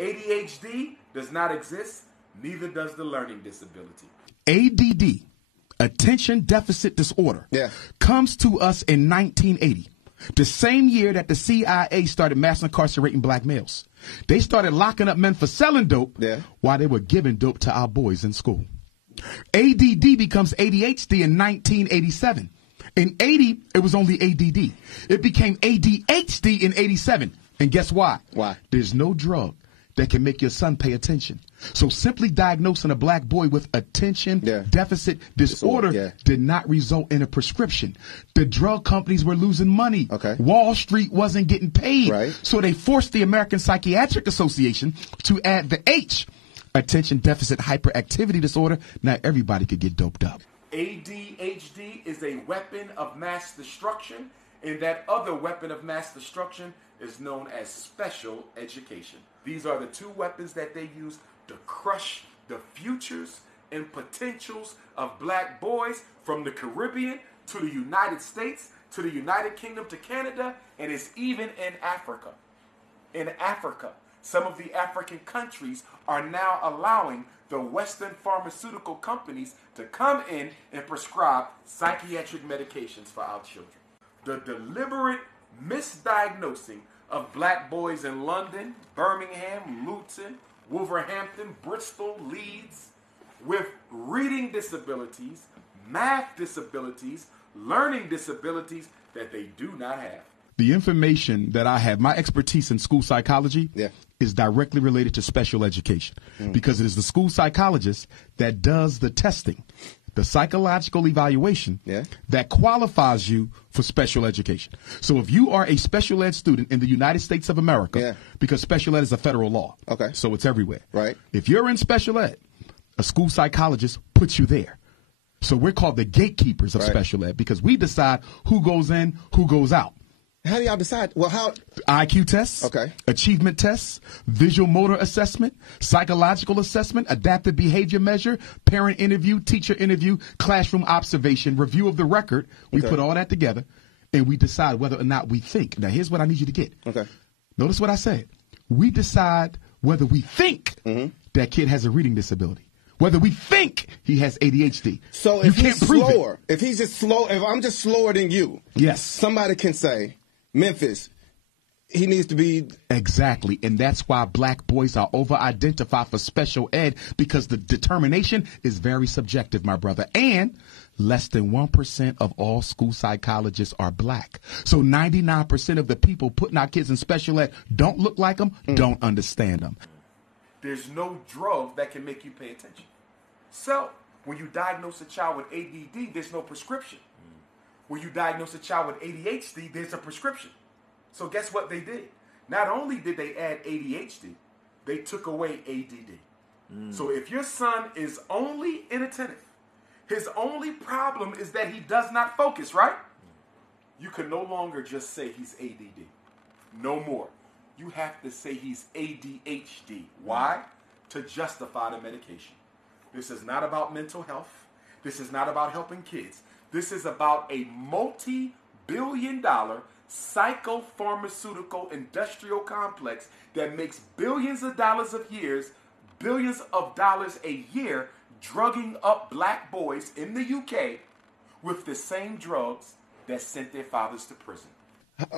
ADHD does not exist, neither does the learning disability. ADD, attention deficit disorder, comes to us in 1980, the same year that the CIA started mass incarcerating black males. They started locking up men for selling dope while they were giving dope to our boys in school. ADD becomes ADHD in 1987. In 80, it was only ADD. It became ADHD in 87. And guess why? Why? There's no drug that can make your son pay attention. So simply diagnosing a black boy with attention deficit disorder did not result in a prescription. The drug companies were losing money. Wall Street wasn't getting paid. So they forced the American Psychiatric Association to add the H, attention deficit hyperactivity disorder. Now everybody could get doped up. ADHD is a weapon of mass destruction, and that other weapon of mass destruction is known as special education. These are the two weapons that they use to crush the futures and potentials of black boys from the Caribbean to the United States, to the United Kingdom, to Canada, and it's even in Africa. In Africa, some of the African countries are now allowing the Western pharmaceutical companies to come in and prescribe psychiatric medications for our children. The deliberate misdiagnosing of black boys in London, Birmingham, Luton, Wolverhampton, Bristol, Leeds, with reading disabilities, math disabilities, learning disabilities that they do not have. The information that I have, my expertise in school psychology is directly related to special education because it is the school psychologist that does the testing, the psychological evaluation that qualifies you for special education. So if you are a special ed student in the United States of America, because special ed is a federal law, so it's everywhere. If you're in special ed, a school psychologist puts you there. So we're called the gatekeepers of special ed because we decide who goes in, who goes out. How do y'all decide? Well, how? IQ tests, achievement tests, visual motor assessment, psychological assessment, adaptive behavior measure, parent interview, teacher interview, classroom observation, review of the record. We put all that together, and we decide whether or not we think. Now, here's what I need you to get. Notice what I said. We decide whether we think that kid has a reading disability. Whether we think he has ADHD. So if he's slower, if he's just slow, if I'm just slower than you, somebody can say, Memphis, he needs to be. Exactly. And that's why black boys are over-identified for special ed because the determination is very subjective, my brother. And less than 1% of all school psychologists are black. So 99% of the people putting our kids in special ed don't look like them, don't understand them. There's no drug that can make you pay attention. So when you diagnose a child with ADD, there's no prescription. When you diagnose a child with ADHD, there's a prescription. So guess what they did? Not only did they add ADHD, they took away ADD. So if your son is only inattentive, his only problem is that he does not focus, right? You can no longer just say he's ADD. No more. You have to say he's ADHD. Why? To justify the medication. This is not about mental health. This is not about helping kids. This is about a multi-billion-dollar psychopharmaceutical industrial complex that makes billions of dollars a year drugging up black boys in the UK with the same drugs that sent their fathers to prison.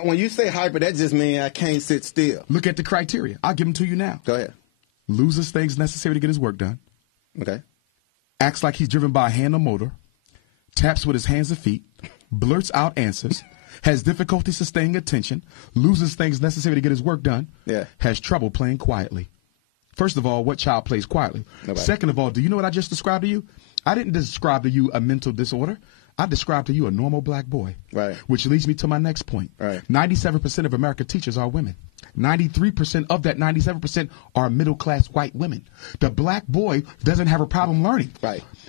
When you say hyper, that just means I can't sit still. Look at the criteria. I'll give them to you now. Go ahead. Loses things necessary to get his work done. Acts like he's driven by a hand or motor. Taps with his hands and feet. Blurts out answers. Has difficulty sustaining attention. Loses things necessary to get his work done. Has trouble playing quietly. First of all, what child plays quietly? Nobody. Second of all, do you know what I just described to you? I didn't describe to you a mental disorder. I described to you a normal black boy. Which leads me to my next point. 97% of American teachers are women. 93% of that 97% are middle-class white women. The black boy doesn't have a problem learning.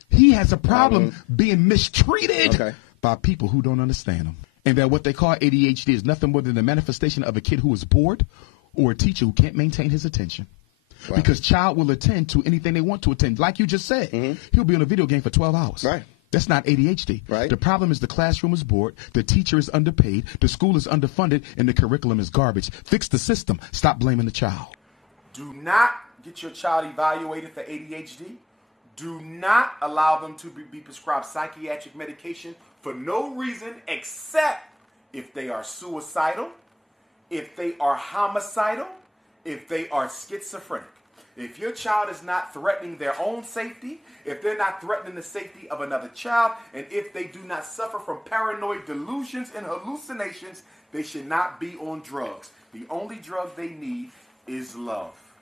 He has a problem being mistreated by people who don't understand him. And that what they call ADHD is nothing more than the manifestation of a kid who is bored or a teacher who can't maintain his attention. Because child will attend to anything they want to attend. Like you just said, he'll be on a video game for 12 hours. That's not ADHD. The problem is the classroom is bored, the teacher is underpaid, the school is underfunded, and the curriculum is garbage. Fix the system. Stop blaming the child. Do not get your child evaluated for ADHD. Do not allow them to be prescribed psychiatric medication for no reason except if they are suicidal, if they are homicidal, if they are schizophrenic. If your child is not threatening their own safety, if they're not threatening the safety of another child, and if they do not suffer from paranoid delusions and hallucinations, they should not be on drugs. The only drug they need is love.